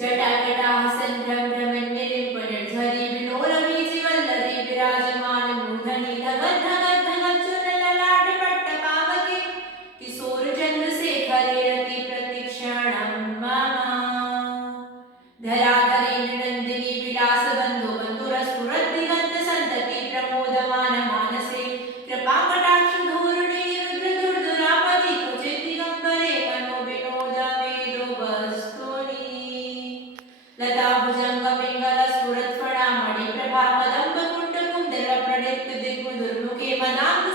जटाकटाः सन्भ्रमण्यलिम्पनिर्झरी विलोलवीचिवल्लरी विराजमान मूर्धनि धगद्धगद्धगच्चुरललाटपट्टपावके किशोरचन्द्रशेखरे रति प्रतिक्षणं मम धराधरेण नन्दिनी विलासबन्धो बन्धुरस्फुरद्दिगन्तसन्तति प्रमोदमान मानसे कृपाकटाक्षधूर्णे रुद्रदुर्दुरापदि क्वचित् दिगम्बरे मनो विनोदवेदो वस्तुनि लताभुजङ्गपिङ्गलस्फुरत्फणामणि प्रभाकदम्बकुण्डकुण्डलप्रणित दिग्मुदुर्मुखे मदान्त